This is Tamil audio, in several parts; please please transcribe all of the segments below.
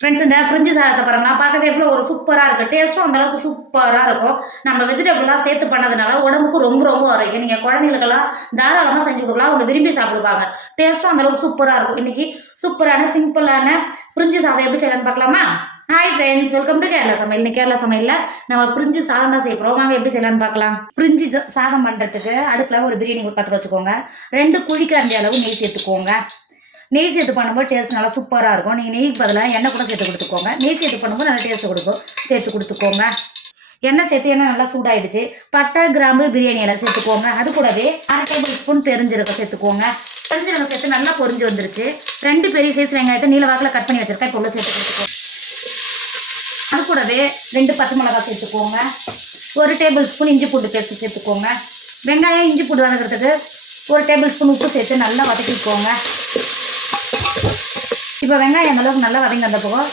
ஃப்ரெண்ட்ஸ் இந்த பிரிஞ்சு சாதத்தை பாருங்களா பார்க்கவே எவ்வளோ ஒரு சூப்பராக இருக்கும் டேஸ்ட்டும் அந்தளவுக்கு சூப்பராக இருக்கும். நம்ம வெஜிடபிள்லாம் சேர்த்து பண்ணதுனால உடம்புக்கு ரொம்ப ரொம்ப ஆரோக்கியம். நீங்கள் குழந்தைங்களுக்கெல்லாம் தாராளமாக செஞ்சு கொடுக்கலாம். அவங்க விரும்பி சாப்பிடுவாங்க. டேஸ்ட்டும் அந்தளவுக்கு சூப்பராக இருக்கும். இன்றைக்கி சூப்பரான சிம்பிளான பிரிஞ்சு சாதம் எப்படி செய்யலாம்னு பார்க்கலாமா? Hi friends welcome to Kerala Samayal இன்னைக்கு கேரளா சமையலில் நம்ம பிரிஞ்சு சாதம் தான் செய்ய போகிறோம் வாங்க எப்படி செய்யலாம்னு பார்க்கலாம். பிரிஞ்சு சாதம் பண்ணுறதுக்கு அடுப்பில் ஒரு பிரியாணி ஒரு பத்து வச்சுக்கோங்க. ரெண்டு குழிக்கரண்டி அளவு நெய் சேர்த்துக்கோங்க. நெய் சேர்த்து பண்ணும்போது டேஸ்ட் நல்லா சூப்பராக இருக்கும். நீங்கள் நெய்க்கு பதிலாக எண்ணெய் கூட சேர்த்து கொடுத்துக்கோங்க. நெய் சேர்த்து பண்ணும்போது நல்லா டேஸ்ட் கொடுக்கும். சேர்த்து கொடுத்துக்கோங்க. எண்ணெய் சேர்த்து எண்ணெய் நல்லா சூடாயிடுச்சு. பட்டை கிராம்பு பிரியாணி எல்லாம் சேர்த்துக்கோங்க. அது கூடவே அரை டேபிள் ஸ்பூன் பெருஞ்சீரகம் சேர்த்துக்கோங்க. பெருஞ்சீரகம் சேர்த்து நல்லா பொரிஞ்சு வந்துருச்சு. ரெண்டு பெரிய சைஸ் வெங்காயத்தை நீல வாக்கில் கட் பண்ணி வச்சிருக்கேன். இப்போ உள்ள சேர்த்து கொடுத்துக்கோங்க. அது கூடவே ரெண்டு பச்சை மிளகாய் சேர்த்துக்கோங்க. ஒரு டேபிள் ஸ்பூன் இஞ்சி பூண்டு பேஸ்ட் சேர்த்துக்கோங்க. வெங்காயம் இஞ்சி பூண்டு வதக்கிறதுக்கு ஒரு டேபிள் ஸ்பூன் உப்பு சேர்த்து நல்லா வதக்கிக்கோங்க. இப்போ வெங்காயம் அந்த அளவுக்கு நல்லா வதங்கி வந்த போகும்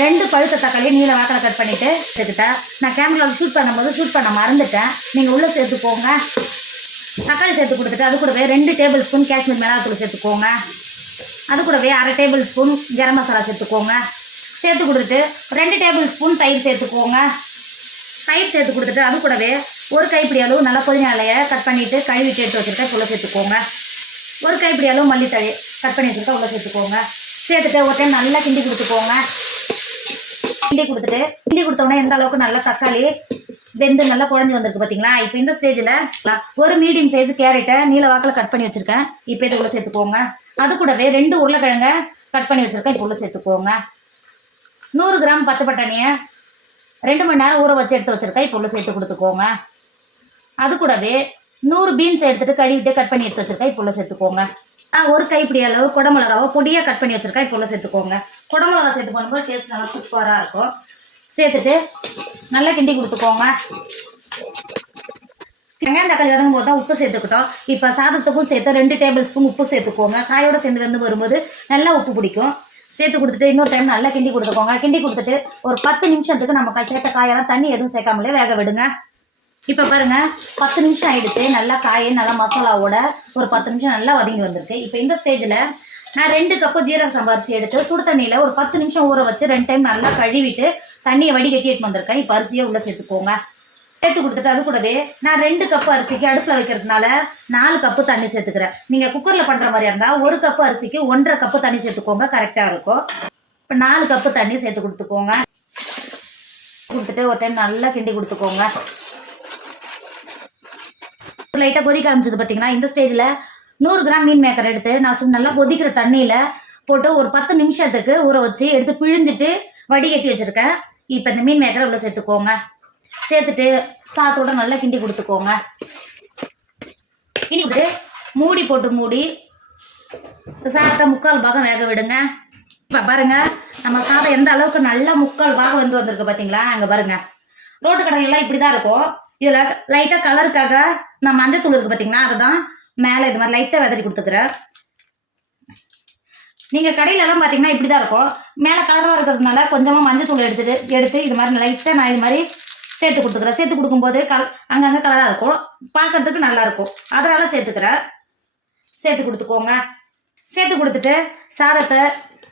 ரெண்டு பழுத்த தக்காளியை நீல வாக்கில் கட் பண்ணிவிட்டு சேர்த்துட்டேன் நான் கேமராவில் ஷூட் பண்ணும்போது ஷூட் பண்ண மறந்துட்டேன். நீங்கள் உள்ளே சேர்த்துக்கோங்க தக்காளி சேர்த்து கொடுத்துட்டு அது கூடவே ரெண்டு டேபிள் ஸ்பூன் காஷ்மீர் மிளகாத்தூள் சேர்த்துக்கோங்க அது கூடவே அரை டேபிள் ஸ்பூன் கரம் மசாலா சேர்த்துக்கோங்க சேர்த்து கொடுத்துட்டு ரெண்டு டேபிள் ஸ்பூன் தயிர் சேர்த்துக்கோங்க தயிர் சேர்த்து கொடுத்துட்டு அது கூடவே ஒரு கைப்பிடி அளவு நல்லா பொதினாலையை கட் பண்ணிவிட்டு கழுவிட்டு எடுத்து வச்சுருக்கேன் புள்ள சேர்த்துக்கோங்க ஒரு கைப்பிடி அளவு மல்லித்தழை கட் பண்ணி வச்சுருக்கா உள்ளே சேர்த்துக்கோங்க. சேர்த்துட்டு ஒரு டைம் நல்லா கிண்டி கொடுத்துக்கோங்க. கிண்டி கொடுத்துட்டு கிண்டி கொடுத்தோடனே எந்த அளவுக்கு நல்லா தக்காளி வெந்து நல்லா குழஞ்சி வந்திருக்கு பார்த்தீங்களா இப்போ இந்த ஸ்டேஜில் ஒரு மீடியம் சைஸ் கேரட்டை நீல வாக்கில் கட் பண்ணி வச்சுருக்கேன். இப்போ இது உள்ளே சேர்த்துக்கோங்க. அது கூடவே ரெண்டு உருளைக்கிழங்க கட் பண்ணி வச்சுருக்கேன். இப்போ உள்ளே சேர்த்துக்கோங்க. நூறு கிராம் பச்சை பட்டாணியை ரெண்டு மணி நேரம் ஊற வச்சு எடுத்து வச்சுருக்கேன். இப்போ உள்ளே சேர்த்து கொடுத்துக்கோங்க. அது கூடவே நூறு பீன்ஸ் எடுத்துட்டு கழுவிட்டு கட் பண்ணி எடுத்து வச்சிருக்கேன். இப்போ சேர்த்துக்கோங்க. ஆ ஒரு கைப்பிடி அளவு குடமிளகாவை பொடியாக கட் பண்ணி வச்சுருக்கேன். இப்போ சேர்த்துக்கோங்க. குடமிளகா சேர்த்து பண்ணும்போது டேஸ்ட் நல்லா சூப்பராக இருக்கும். சேர்த்துட்டு நல்லா கிண்டி கொடுத்துக்கோங்க. வெங்காயம் தக்காளி வதங்கும் போது தான் உப்பு சேர்த்துக்கிட்டோம். இப்போ சாதத்துக்கும் சேர்த்து ரெண்டு டேபிள் ஸ்பூன் உப்பு சேர்த்துக்கோங்க. காயோட சேர்ந்து வந்து வரும்போது நல்லா உப்பு பிடிக்கும். சேர்த்து கொடுத்துட்டு இன்னொரு டைம் நல்லா கிண்டி கொடுத்துக்கோங்க. கிண்டி கொடுத்துட்டு ஒரு பத்து நிமிஷத்துக்கு நம்ம சேர்த்த காயெல்லாம் தண்ணி எதுவும் சேர்க்காமலே வேக விடுங்க. இப்போ பாருங்க பத்து நிமிஷம் ஆயிடுச்சு. நல்லா காய் நல்லா மசாலாவோட ஒரு பத்து நிமிஷம் நல்லா வதங்கி வந்திருக்கு. இப்போ இந்த ஸ்டேஜில் நான் ரெண்டு கப்பு ஜீரக சம்பா அரிசி எடுத்து சுடு தண்ணியில் ஒரு பத்து நிமிஷம் ஊற வச்சு ரெண்டு டைம் நல்லா கழுவிட்டு தண்ணியை வடிகட்டி எடுத்து வந்திருக்கேன். இப்போ அரிசியை உள்ளே சேர்த்துக்கோங்க. சேர்த்து கொடுத்துட்டு அது கூடவே நான் ரெண்டு கப்பு அரிசிக்கு அடுப்பில் வைக்கிறதுனால நாலு கப்பு தண்ணி சேர்த்துக்கிறேன். நீங்கள் குக்கரில் பண்ணுற மாதிரி இருந்தால் ஒரு கப்பு அரிசிக்கு ஒன்றரை கப்பு தண்ணி சேர்த்துக்கோங்க. கரெக்டாக இருக்கும். இப்போ நாலு கப்பு தண்ணி சேர்த்து கொடுத்துக்கோங்க. கொடுத்துட்டு ஒரு டைம் நல்லா கிண்டி கொடுத்துக்கோங்க. லைட்டாக கொதிக்க ஆரம்பிச்சது பார்த்தீங்கன்னா இந்த ஸ்டேஜில் நூறு கிராம் மீன் மேக்கர் எடுத்து நான் சும் நல்லா கொதிக்கிற தண்ணியில் போட்டு ஒரு பத்து நிமிஷத்துக்கு ஊற வச்சு எடுத்து பிழிஞ்சிட்டு வடிகட்டி வச்சுருக்கேன். இப்போ இந்த மீன் மேக்கரை உள்ள சேர்த்துக்கோங்க. சேர்த்துட்டு சாத்தோட நல்லா கிண்டி கொடுத்துக்கோங்க. கிண்டி கொடுத்து மூடி போட்டு மூடி சாதத்தை முக்கால் பாகம் வேக விடுங்க. இப்போ பாருங்க நம்ம சாதம் எந்த அளவுக்கு நல்லா முக்கால் பாகம் வந்து வந்திருக்கு பார்த்தீங்களா அங்கே பாருங்க. ரோட்டு கடையிலலாம் இப்படி தான் இருக்கும். இதில் லைட்டாக கலருக்காக நான் மஞ்சத்தூள் இருக்குது பார்த்தீங்கன்னா அதுதான் மேலே இது மாதிரி லைட்டாக வெதறி கொடுத்துக்கிறேன். நீங்கள் கடையிலலாம் பார்த்தீங்கன்னா இப்படி தான் இருக்கும். மேலே கலராக இருக்கிறதுனால கொஞ்சமாக மஞ்சத்தூள் எடுத்துட்டு எடுத்து இது மாதிரி லைட்டாக நான் இது மாதிரி சேர்த்து கொடுத்துக்கிறேன். சேர்த்து கொடுக்கும்போது கல் அங்கங்கே கலராக இருக்கும். பார்க்கறதுக்கு நல்லாயிருக்கும் அதனால் சேர்த்துக்கிறேன். சேர்த்து கொடுத்துக்கோங்க. சேர்த்து கொடுத்துட்டு சாதத்தை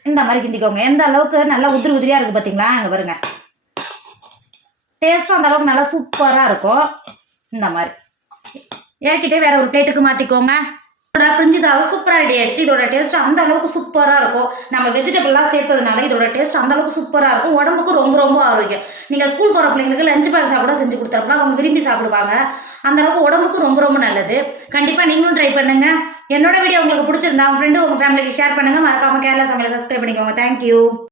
இந்த மாதிரி கிண்டிக்கோங்க. எந்த அளவுக்கு நல்லா உதிரி உதிரியாக இருக்குது பார்த்தீங்களா அங்கே பாருங்க. டேஸ்ட்டும் அந்த அளவுக்கு நல்லா சூப்பராக இருக்கும். இந்த மாதிரி. இறக்கிட்டே வேற ஒரு பிளேட்டுக்கு மாற்றிக்கோங்க இதோட பிரிஞ்சுதாவும் சூப்பராக ரெடி ஆயிடுச்சு. இதோட டேஸ்ட் அந்த அளவுக்கு சூப்பராக இருக்கும். நம்ம வெஜிடபிள்லாம் சேர்த்ததுனால இதோட டேஸ்ட் அந்த அளவுக்கு சூப்பராக இருக்கும். உடம்புக்கு ரொம்ப ரொம்ப ஆரோக்கியம். நீங்கள் ஸ்கூல் போகிற பிள்ளைங்களுக்கு லஞ்ச் பாக்ஸாக கூட செஞ்சு கொடுத்தப்பலாம் அவங்க விரும்பி சாப்பிடுவாங்க. அந்த அளவுக்கு உடம்புக்கு ரொம்ப ரொம்ப நல்லது. கண்டிப்பாக நீங்களும் ட்ரை பண்ணுங்க. என்னோட வீடியோ உங்களுக்கு பிடிச்சிருந்தா உங்க ஃப்ரெண்டு உங்கள் ஃபேமிலிக்கு ஷேர் பண்ணுங்க. மறக்காம கேரளா சமையலை சப்ஸ்கிரைப் பண்ணிக்கோங்க. தேங்க்யூ